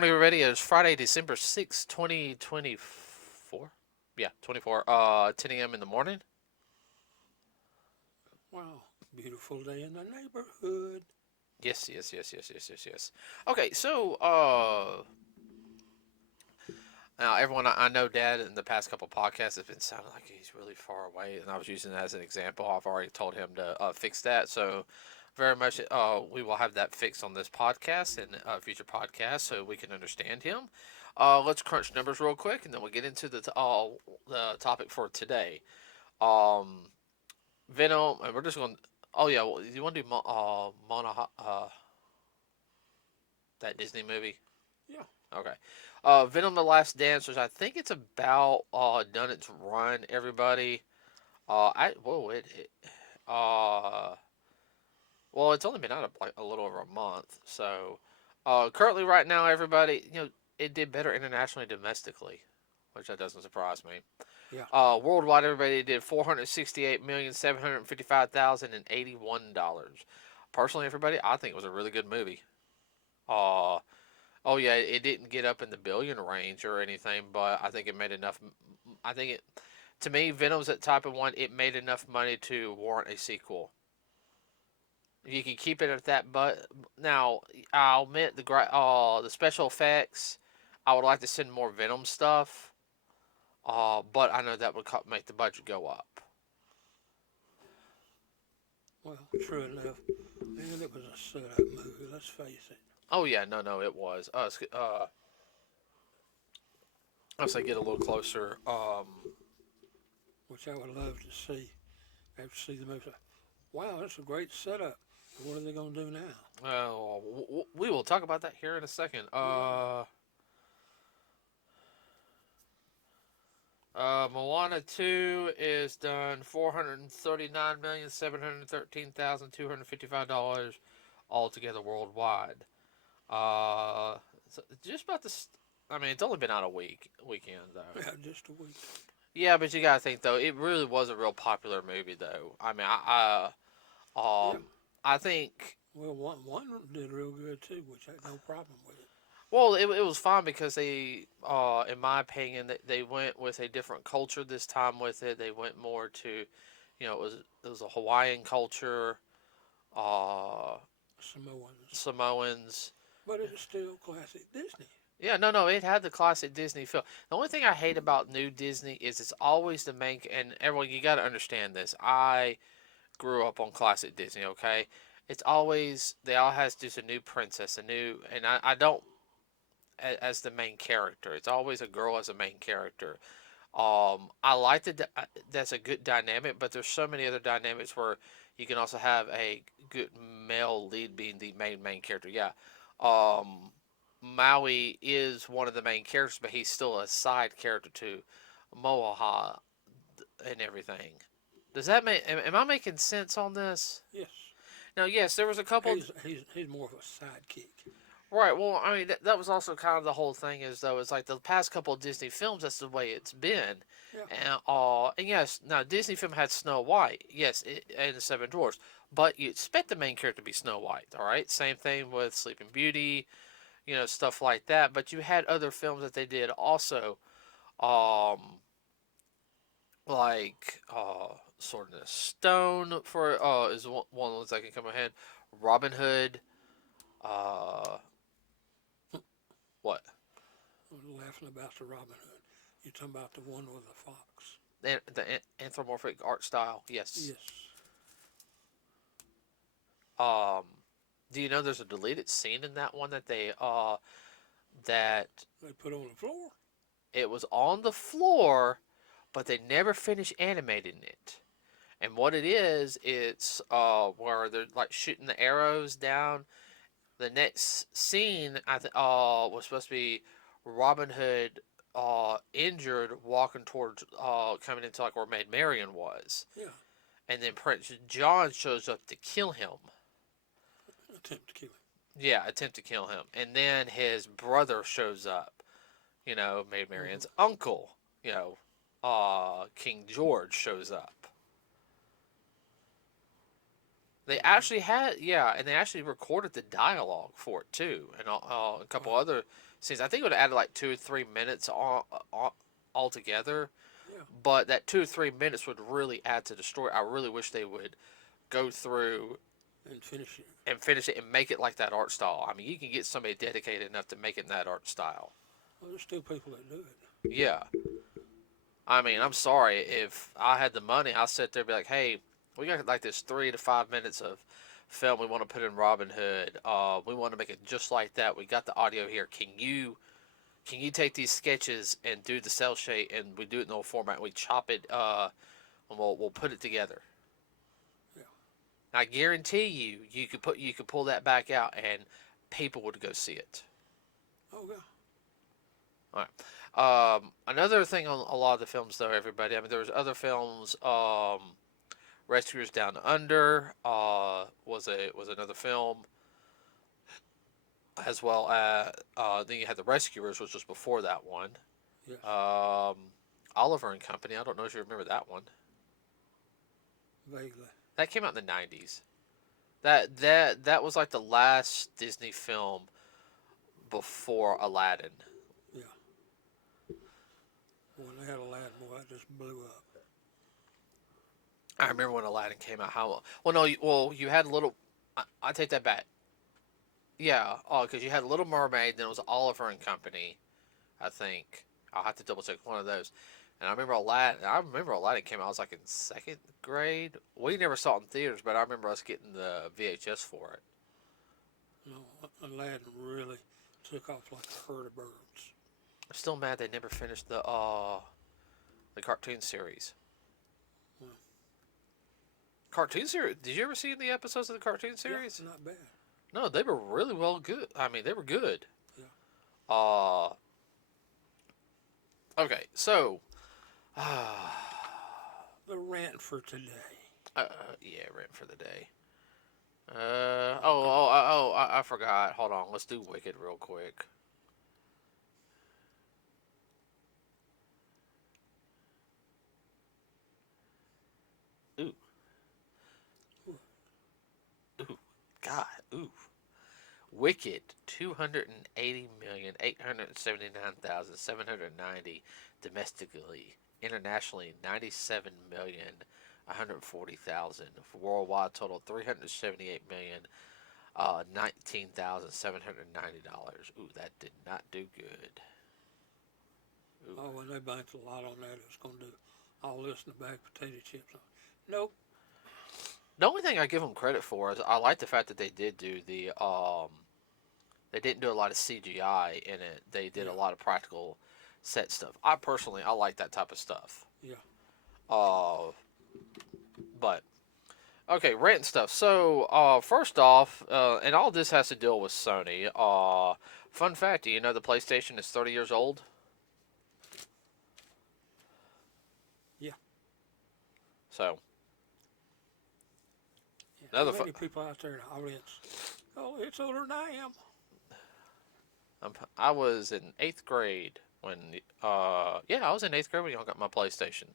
morning, everybody. It's Friday, December 6th, 2024. Yeah, 24. 10 a.m. in the morning. Wow, beautiful day in the neighborhood. Yes. Okay, so, now everyone, I know Dad in the past couple podcasts has been sounding like he's really far away, and I was using that as an example. I've already told him to fix that, so very much we will have that fixed on this podcast and future podcasts so we can understand him. Let's crunch numbers real quick, and then we'll get into the topic for today. Um, Venom, and we're just going. Oh yeah, well, you want to do that Disney movie? Yeah, Okay. Venom: The Last Dance, which I think it's about done its run. Everybody. I whoa it uh well it's only been out like a little over a month. So, currently right now, everybody, it did better internationally, domestically, which that doesn't surprise me. yeah. Worldwide, everybody did $468,755,081. Personally, everybody, I think it was a really good movie. Uh, oh yeah, it didn't get up in the billion range or anything, but I think it made enough. I think it, to me, Venom's that type of one. It made enough money to warrant a sequel. You can keep it at that, but now I'll admit the special effects. I would like to send more Venom stuff. But I know that would make the budget go up. Well, true enough. And it was a setup movie, let's face it. Oh yeah, no, it was. As I get a little closer, Which I would love to see. After see the movie. Wow, that's a great setup. What are they going to do now? we will talk about that here in a second. Yeah. Moana 2 is done $439,713,255 altogether worldwide. So just about this. I mean, it's only been out a weekend though. Yeah, just a week. Yeah, but you gotta think though, it really was a real popular movie though. I mean, Yeah. I think. Well, one did real good too, which I had no problem with it. Well, it was fine because they, in my opinion, they went with a different culture this time with it. They went more to, it was a Hawaiian culture, uh, Samoans. Samoans. But it's still classic Disney. Yeah, no, it had the classic Disney feel. The only thing I hate about new Disney is it's always the main. And everyone, you got to understand this. I grew up on classic Disney. Okay, it's always they all has just a new princess, a new, and I don't as the main character. It's always a girl as a main character. I like that's a good dynamic, but there's so many other dynamics where you can also have a good male lead being the main character. Yeah, Maui is one of the main characters, but he's still a side character to Moaha and everything. Does that make? Am I making sense on this? Yes. Now, yes, there was a couple. He's more of a sidekick. Right. Well, I mean, that was also kind of the whole thing. Is though it's like the past couple of Disney films. That's the way it's been. Yeah. And yes, now Disney film had Snow White. Yes, and the Seven Dwarfs. But you expect the main character to be Snow White. All right. Same thing with Sleeping Beauty. Stuff like that. But you had other films that they did also. Like Sword in the Stone for is one of those that can come ahead. Robin Hood. Uh, what? I'm laughing about the Robin Hood. You're talking about the one with the fox. The anthropomorphic art style. Yes. Yes. Um, do you know there's a deleted scene in that one that They put on the floor. it was on the floor, but they never finished animating it. And what it is, it's where they're like shooting the arrows down. The next scene was supposed to be Robin Hood injured walking towards coming into like where Maid Marian was. Yeah. And then Prince John shows up to kill him. Attempt to kill him. Yeah, attempt to kill him. And then his brother shows up. Maid Marian's uncle. King George shows up. They actually had, yeah, and they actually recorded the dialogue for it too, and a couple other scenes. I think it would have added like 2 or 3 minutes all together. Yeah. But that 2 or 3 minutes would really add to the story. I really wish they would go through And finish it. and finish it and make it like that art style. I mean, you can get somebody dedicated enough to make it in that art style. Well, there's still people that do it. Yeah. I mean, I'm sorry. If I had the money, I'd sit there and be like, hey, we got like this 3 to 5 minutes of film we want to put in Robin Hood. We want to make it just like that. We got the audio here. Can you take these sketches and do the cell shade and we do it in the old format? We chop it and we'll put it together. Yeah. I guarantee you could pull that back out and people would go see it. Oh yeah. All right. Another thing on a lot of the films, though, everybody. I mean, there was other films. Rescuers Down Under was another film, as well as then you had The Rescuers, which was before that one. Yes. Oliver and Company. I don't know if you remember that one. Vaguely. That came out in the '90s. That was like the last Disney film before Aladdin. Yeah. When they had Aladdin, boy, that just blew up. I remember when Aladdin came out. How well? No, you had Little. I take that back. Yeah, because you had Little Mermaid, then it was Oliver and Company. I think I'll have to double check one of those. And I remember Aladdin. Came out. I was like in second grade. We never saw it in theaters, but I remember us getting the VHS for it. No, Aladdin really took off like a herd of birds. I'm still mad they never finished the cartoon series. Hmm. Cartoon series? Did you ever see any episodes of the cartoon series? Yeah, not bad. No, they were really well good. I mean, they were good. Yeah. Okay, so. The rant for today. Yeah, rent for the day. I forgot. Hold on, let's do Wicked real quick. Ooh. Ooh. God. Ooh. Wicked, 280,879,790 domestically. Internationally, 97,140,000. Worldwide total, $378,019,790. Ooh, that did not do good. Ooh. Oh, when they banked a lot on that, it was going to do all this in the bag of potato chips. Nope. The only thing I give them credit for is I like the fact that they did do the they didn't do a lot of CGI in it. They did a lot of practical set stuff. I like that type of stuff. Yeah. But okay, rant stuff. So first off, and all this has to deal with Sony. Fun fact: do you know the PlayStation is 30 years old? Yeah. So. Another many people out there in the audience. Oh, it's older than I am. I was in 8th grade when, I was in 8th grade when y'all got my PlayStation.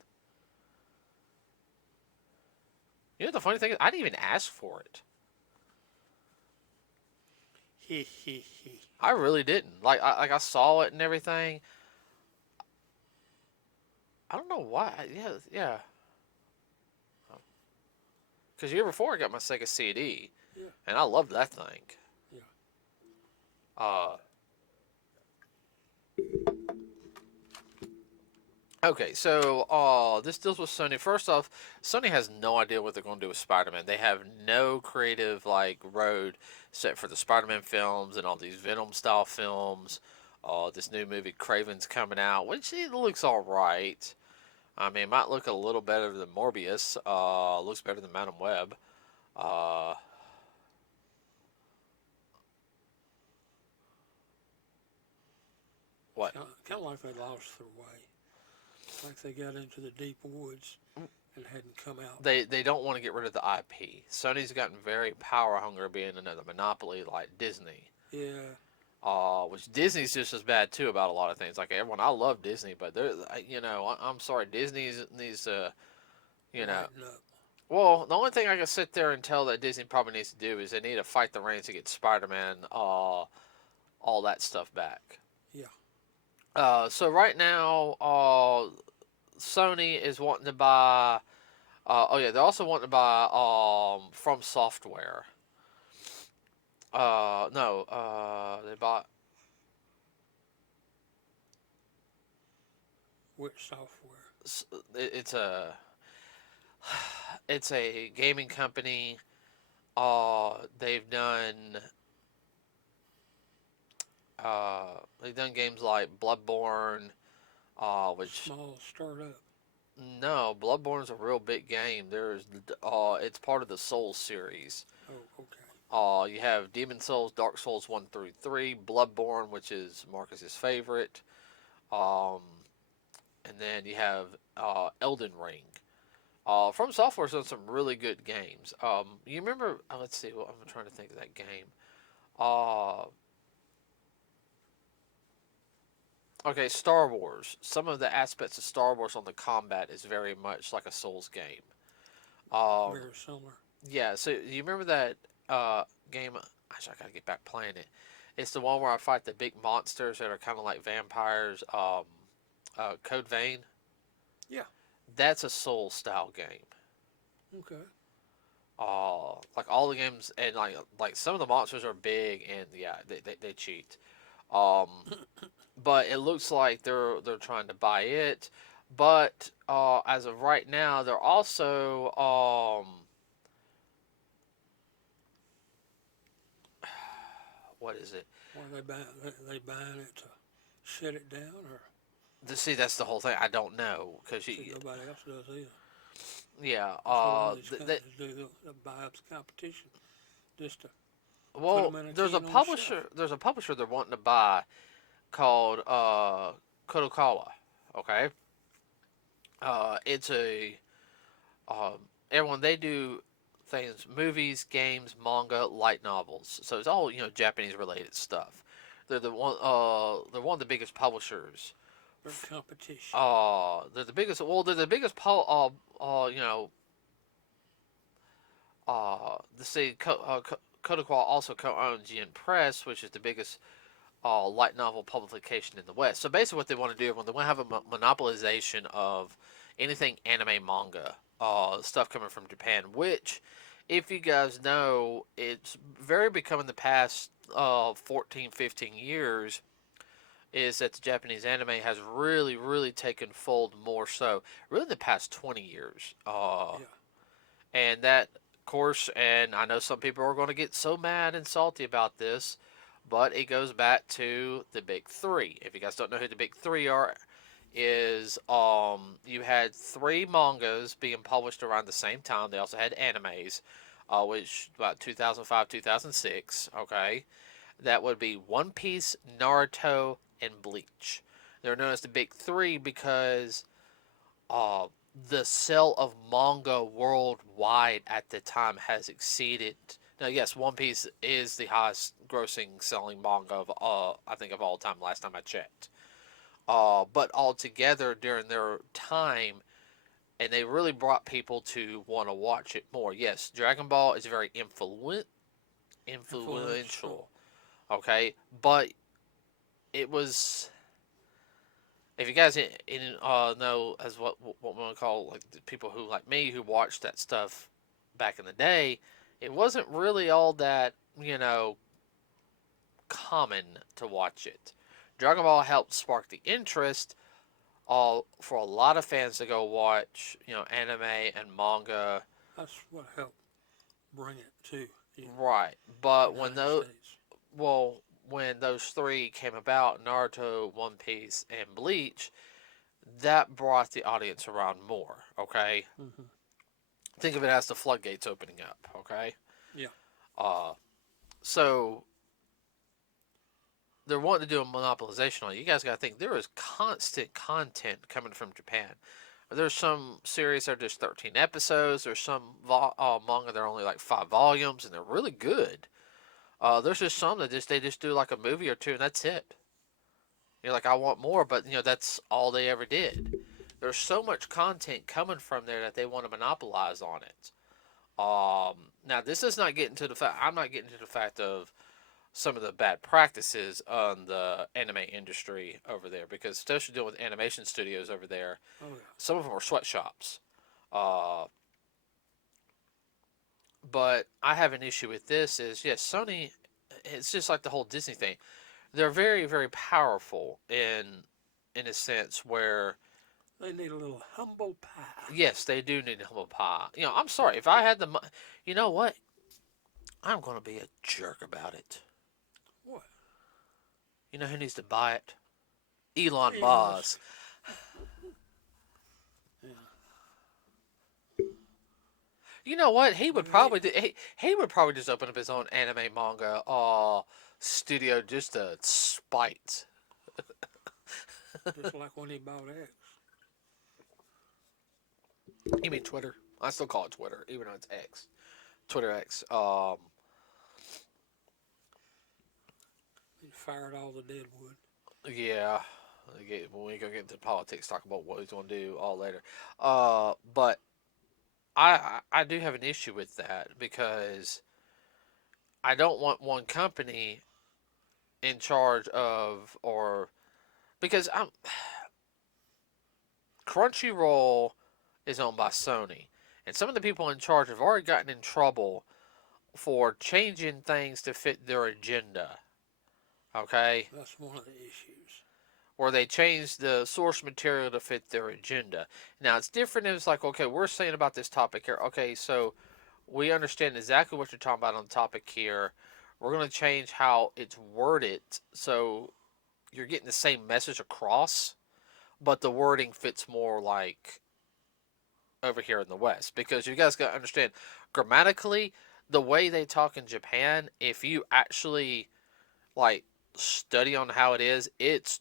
You know the funny thing is, I didn't even ask for it. I really didn't. I saw it and everything. I don't know why. Yeah. Because the year before I got my Sega CD, and I loved that thing. Yeah. Okay, so this deals with Sony. First off, Sony has no idea what they're going to do with Spider-Man. They have no creative road set for the Spider-Man films and all these Venom-style films. This new movie Craven's coming out, which it looks all right. I mean, it might look a little better than Morbius. Looks better than Madam Web. What? Kind of like they lost their way. Like they got into the deep woods and hadn't come out. They don't want to get rid of the IP. Sony's gotten very power hungry, being another monopoly like Disney. Yeah. Which Disney's just as bad too about a lot of things. Like everyone, I love Disney, but I'm sorry, Disney needs to, Lighten up. Well, the only thing I can sit there and tell that Disney probably needs to do is they need to fight the reins to get Spider-Man, all that stuff back. Yeah. So right now, Sony is wanting to buy. Oh yeah, they're also wanting to buy From Software. No, they bought. Which software? It's a it's a gaming company. They've done they've done games like Bloodborne, which Small startup. no, Bloodborne's a real big game. It's part of the Souls series. Oh, okay. You have Demon Souls, Dark Souls 1 through 3, Bloodborne, which is Marcus's favorite, um, and then you have Elden Ring. From Software's done some really good games. You remember? Let's see. Well, I'm trying to think of that game. Uh, okay, Star Wars. Some of the aspects of Star Wars on the combat is very much like a Souls game. Um, Very similar. yeah. So you remember that game? Actually, I gotta get back playing it. It's the one where I fight the big monsters that are kind of like vampires. Code Vein. Yeah. That's a Soul style game. Okay. Like all the games, and like some of the monsters are big, and yeah, they cheat. Um, but it looks like they're trying to buy it. But as of right now, they're also what is it? Or they buying it to shut it down, or To see, that's the whole thing. I don't know because see nobody else does either. yeah. That's what a lot of these companies do. They'll buy up the competition just to put Well, them in a there's a can on the shelf. publisher. There's a publisher they're wanting to buy called Kadokawa. Okay, it's a everyone they do things, movies, games, manga, light novels. So it's all Japanese related stuff. They're one of the biggest publishers. For competition. They're the biggest. Well, they're the biggest. The city Kodaquah also co-owns Yen Press, which is the biggest light novel publication in the West. So basically, what they want to do when they want to have a monopolization of anything anime manga, stuff coming from Japan, which, if you guys know, it's very becoming the past 14, 15 years, is that the Japanese anime has really, really taken fold more so, really the past 20 years. Yeah. And that, of course, and I know some people are going to get so mad and salty about this, but it goes back to the big three. If you guys don't know who the big three are, is you had three mangas being published around the same time. They also had animes, which about 2005, 2006. Okay, that would be One Piece, Naruto, and Bleach. They're known as the big three because uh, the sale of manga worldwide at the time has exceeded. Now, yes, One Piece is the highest grossing selling manga of I think of all time. Last time I checked, but altogether during their time, and they really brought people to want to watch it more. Yes, Dragon Ball is very Influential. influential. Okay, but it was, if you guys know, as what we want to call like the people who like me who watched that stuff back in the day, it wasn't really all that common to watch it. Dragon Ball helped spark the interest for a lot of fans to go watch anime and manga. That's what helped bring it to the Right, but United States. well when those three came about, Naruto, One Piece, and Bleach, that brought the audience around more. Okay, Mm-hmm. think of it as the floodgates opening up. Okay, Yeah. uh, so they're wanting to do a monopolization on it. You guys got to think there is constant content coming from Japan. There's some series that are just 13 episodes. There's some manga that are only like 5 volumes, and they're really good. There's just some that they just do like a movie or two, and that's it. You're like, I want more, but that's all they ever did. There's so much content coming from there that they want to monopolize on it. Now this is not getting to the fact. I'm not getting to the fact of some of the bad practices on the anime industry over there, because especially dealing with animation studios over there, Oh yeah. some of them are sweatshops. Uh, but I have an issue with this is, yes, Sony, it's just like the whole Disney thing. They're very, very powerful in a sense where, They need a little humble pie. yes, they do need humble pie. I'm sorry, if I had the money, you know what? I'm going to be a jerk about it. What? You know who needs to buy it? Elon Elon Musk. Musk. Yeah. You know what? He would Well, they, probably do, he would probably just open up his own anime manga studio just to spite. just like when he bought X. You mean Twitter? I still call it Twitter, even though it's X. Twitter X. He fired all the dead wood. Yeah. When we go get into politics, talk about what he's going to do all later. But I do have an issue with that because I don't want one company in charge of, or because Crunchyroll is owned by Sony, and some of the people in charge have already gotten in trouble for changing things to fit their agenda. Okay, That's one of the issues. or they change the source material to fit their agenda. Now it's different if it's like, okay, we're saying about this topic here. Okay, so we understand exactly what you're talking about on the topic here. We're going to change how it's worded so you're getting the same message across, but the wording fits more like over here in the West. Because you guys got to understand, grammatically, the way they talk in Japan, if you actually like study on how it is, it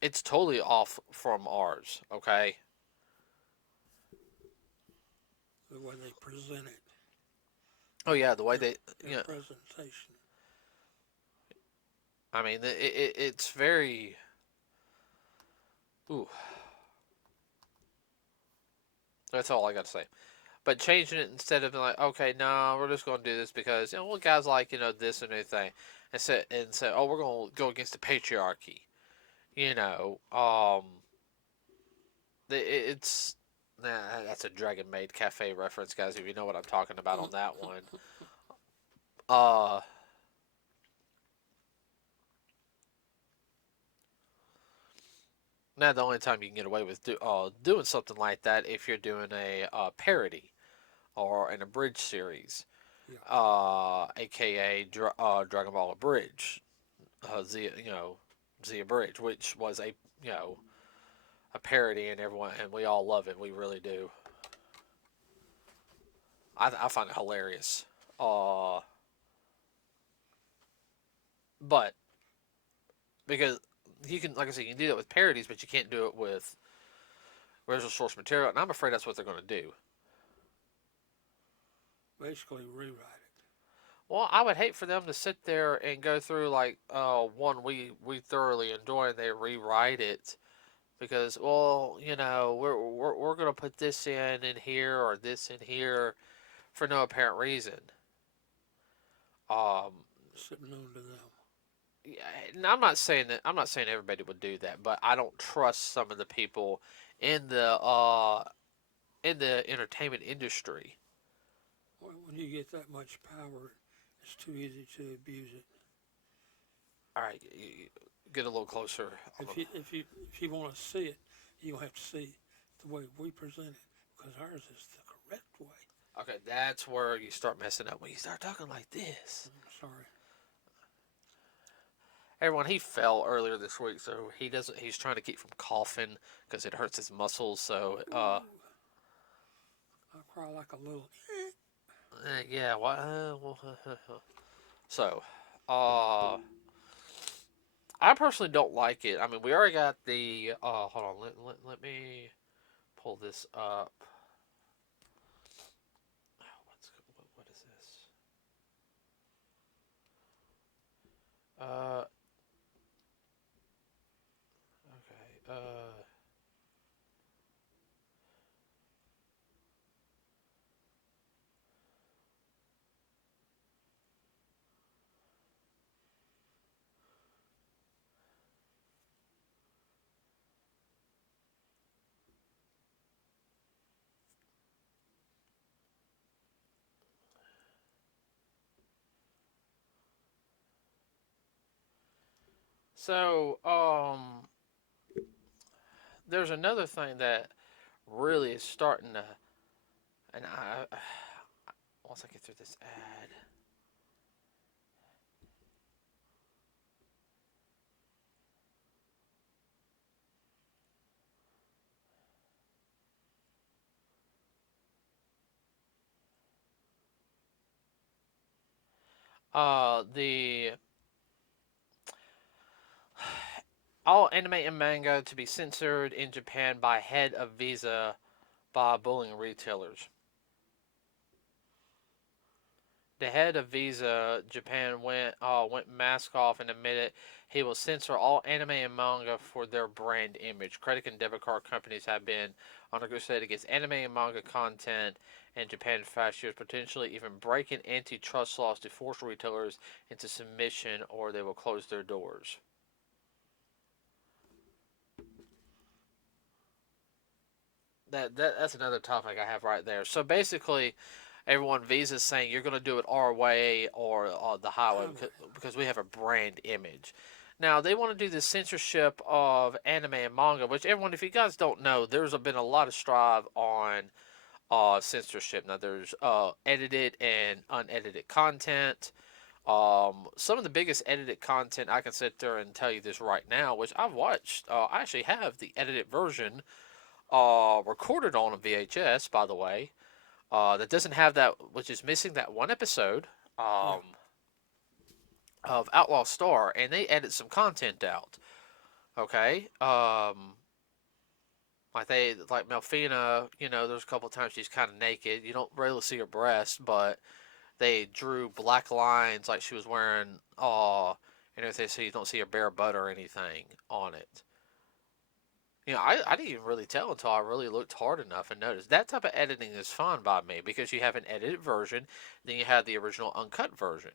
it's totally off from ours. Okay. The way they present it. Oh yeah, the way Their, they, their presentation. I mean, it's very. Ooh, that's all I got to say. But changing it instead of being like, okay, no, we're just going to do this because well, guys like this and anything, and say, oh, we're going to go against the patriarchy. You know, it's that's a Dragon Maid Cafe reference, guys. If you know what I'm talking about on that one. Uh, Now the only time you can get away with doing something like that if you're doing a parody or an abridged series, Yeah. aka Dragon Ball Abridged, Z Z Abridged, which was a parody, and everyone and we all love it. We really do. I find it hilarious. But because you can, like I said, you can do that with parodies, but you can't do it with original source material, and I'm afraid that's what they're going to do. Basically rewrite it. Well, I would hate for them to sit there and go through like one we thoroughly enjoy and they rewrite it because we're gonna put this in here or this in here for no apparent reason. Um, Sitting on to them. yeah, and I'm not saying everybody would do that, but I don't trust some of the people in the entertainment industry. Well, when you get that much power, it's too easy to abuse it. All right, get a little closer. If you want to see it, you're gonna have to see the way we present it because ours is the correct way. Okay, that's where you start messing up when you start talking like this. Sorry. Everyone, he fell earlier this week, so he doesn't. He's trying to keep from coughing because it hurts his muscles. So, I cry like a little. yeah. So, uh, I personally don't like it. I mean, we already got the. Hold on. Let me pull this up. What is this? Uh, okay. So, there's another thing that really is starting to, and once I get through this ad, the all anime and manga to be censored in Japan by head of Visa by bullying retailers. The head of Visa Japan went mask off and admitted he will censor all anime and manga for their brand image. Credit and debit card companies have been on a crusade against anime and manga content in Japan for 5 years, potentially even breaking antitrust laws to force retailers into submission or they will close their doors. That's another topic I have right there. So basically, everyone Visa's saying you're going to do it our way or the highway because we have a brand image. Now they want to do the censorship of anime and manga, which everyone, if you guys don't know, there's been a lot of strive on censorship. Now there's edited and unedited content. Some of the biggest edited content I can sit there and tell you this right now, which I've watched. I actually have the edited version recorded on a VHS, by the way. That doesn't have that, which is missing that one episode Yeah. of Outlaw Star, and they edit some content out. Okay, like Melfina, there's a couple times she's kind of naked. You don't really see her breast, but they drew black lines like she was wearing, and everything, so you don't see her bare butt or anything on it. I didn't even really tell until I really looked hard enough and noticed. That type of editing is fine by me because you have an edited version, then you have the original uncut version.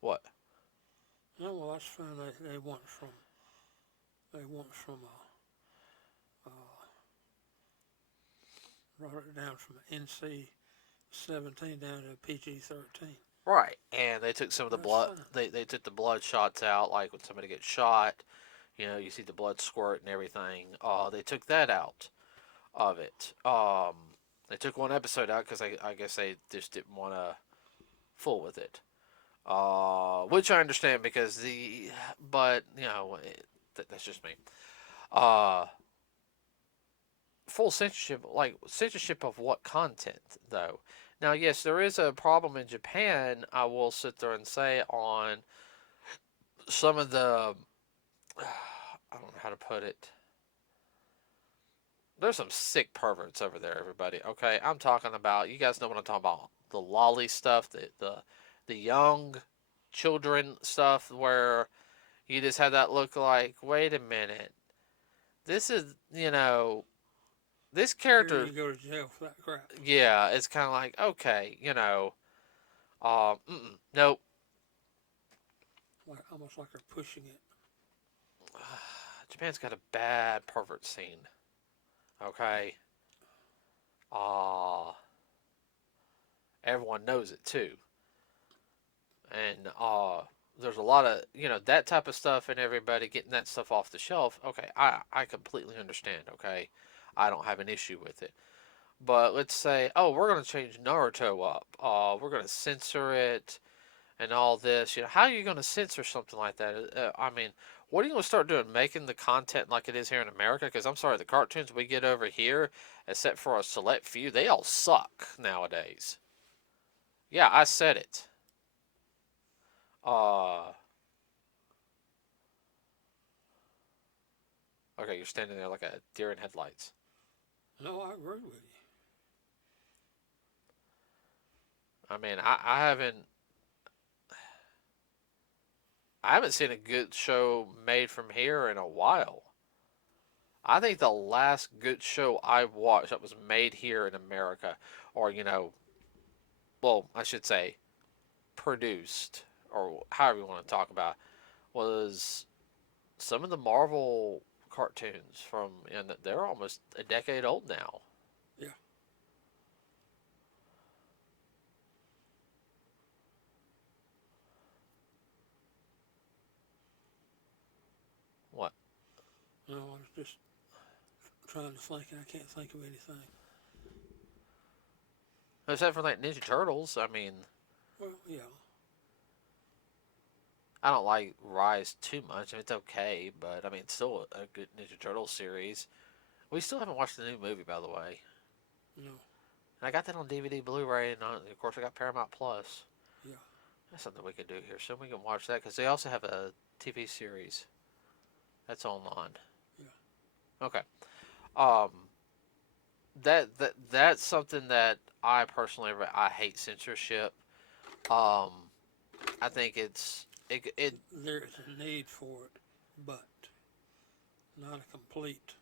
What? No, well, that's fine. They went from brought it down from NC-17 down to PG-13. Right, and they took some of the That's blood. fine. They took the blood shots out, like when somebody gets shot. You see the blood squirt and everything. They took that out of it. They took one episode out because I guess they just didn't want to fool with it. Which I understand because but that's just me. Uh, full censorship, like censorship of what content though? Now, yes, there is a problem in Japan. I will sit there and say on some of the, I don't know how to put it. There's some sick perverts over there, everybody. Okay, I'm talking about. You guys know what I'm talking about. The lolly stuff, the young children stuff, where you just have that look like, wait a minute, this is this Here character. you go to jail for that crap. Yeah, it's kind of like okay, nope. Like almost like they're pushing it. Japan's got a bad pervert scene. Okay. Uh Everyone knows it too. And there's a lot of that type of stuff and everybody getting that stuff off the shelf. Okay, I completely understand. Okay, I don't have an issue with it. But let's say, oh, we're gonna change Naruto up. We're gonna censor it and all this. How are you gonna censor something like that? I mean, what are you gonna start doing? Making the content like it is here in America? Because I'm sorry, the cartoons we get over here, except for a select few, they all suck nowadays. Yeah, I said it. Uh, okay, you're standing there like a deer in headlights. No, I agree with you. I mean, I haven't seen a good show made from here in a while. I think the last good show I watched that was made here in America, or well, I should say, produced, or however you want to talk about, was some of the Marvel cartoons and they're almost a decade old now. Yeah. No, I was just trying to think. I can't think of anything. Except for like Ninja Turtles. I mean, Well, yeah. I don't like Rise too much. I mean, it's okay, but I mean, it's still a good Ninja Turtles series. We still haven't watched the new movie, by the way. No. And I got that on DVD, Blu-ray, and of course I got Paramount Plus. Yeah. That's something we can do here, so we can watch that because they also have a TV series that's online. Yeah. Okay. Um, that's something that I personally I hate censorship. Um, I think it There's a need for it, but not a complete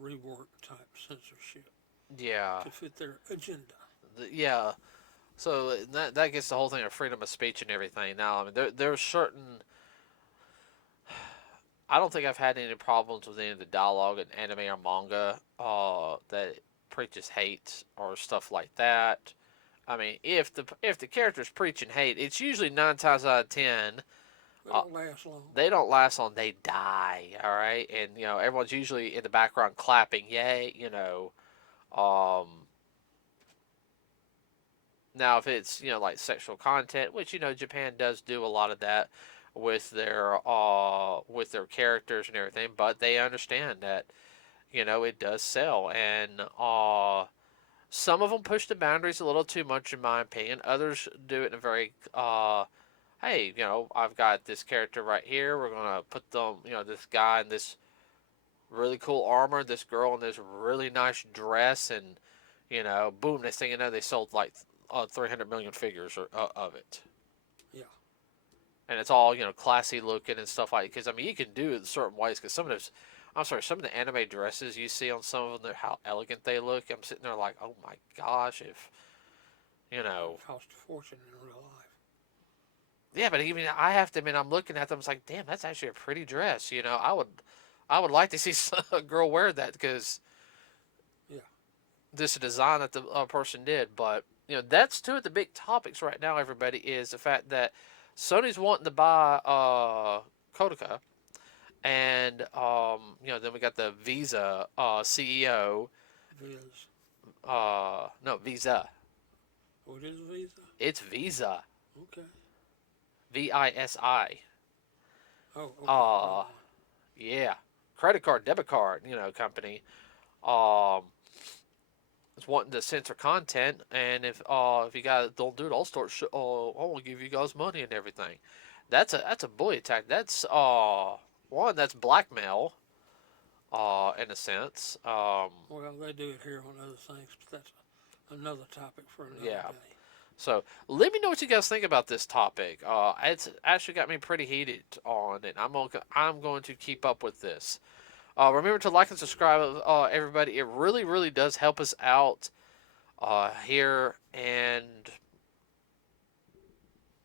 rework type censorship yeah to fit their agenda. yeah. So that gets the whole thing of freedom of speech and everything. Now, I mean, there's certain. I don't think I've had any problems with any of the dialogue in anime or manga that preaches hate or stuff like that. I mean, if the character's preaching hate, it's usually 9 times out of 10 They don't last long. they don't last long. They die. All right, and everyone's usually in the background clapping, yay. Um, Now if it's like sexual content, which Japan does do a lot of that with their characters and everything, but they understand that it does sell, and some of them push the boundaries a little too much in my opinion. Others do it in a very hey, I've got this character right here. We're gonna put them, this guy in this really cool armor, this girl in this really nice dress, and boom, next thing you know, they sold like 300 million figures of it. Yeah. And it's all classy looking and stuff like. Because I mean, you can do it in certain ways. Because some of the anime dresses you see on some of them, how elegant they look. I'm sitting there like, oh my gosh, if you know. It cost a fortune in real life. Yeah, but even I have to admit, I'm looking at them. It's like, damn, that's actually a pretty dress. I would like to see a girl wear that because Yeah. this design that the person did. But that's two of the big topics right now. Everybody is the fact that Sony's wanting to buy Kodaca, and then we got the Visa CEO. Viz. No, Visa. What is Visa? It's Visa. Okay. VISI. Oh, okay. Yeah, credit card, debit card. Company. Um, is wanting to censor content, and if you guys don't do it, I'll start. I'll give you guys money and everything. That's a bully attack. That's one that's blackmail. In a sense. Well, they do it here on other things, but that's another topic for another Yeah. day. So let me know what you guys think about this topic. It's actually got me pretty heated on it. I'm going to keep up with this. Remember to like and subscribe, everybody. It really, really does help us out here, and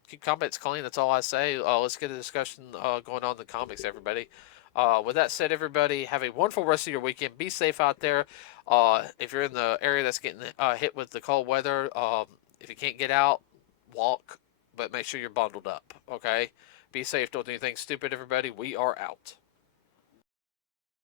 keep comments clean. That's all I say. Let's get a discussion going on in the comics, everybody. With that said, everybody, have a wonderful rest of your weekend. Be safe out there. If you're in the area that's getting hit with the cold weather, if you can't get out, walk, but make sure you're bundled up, okay? Be safe. Don't do anything stupid, everybody. We are out.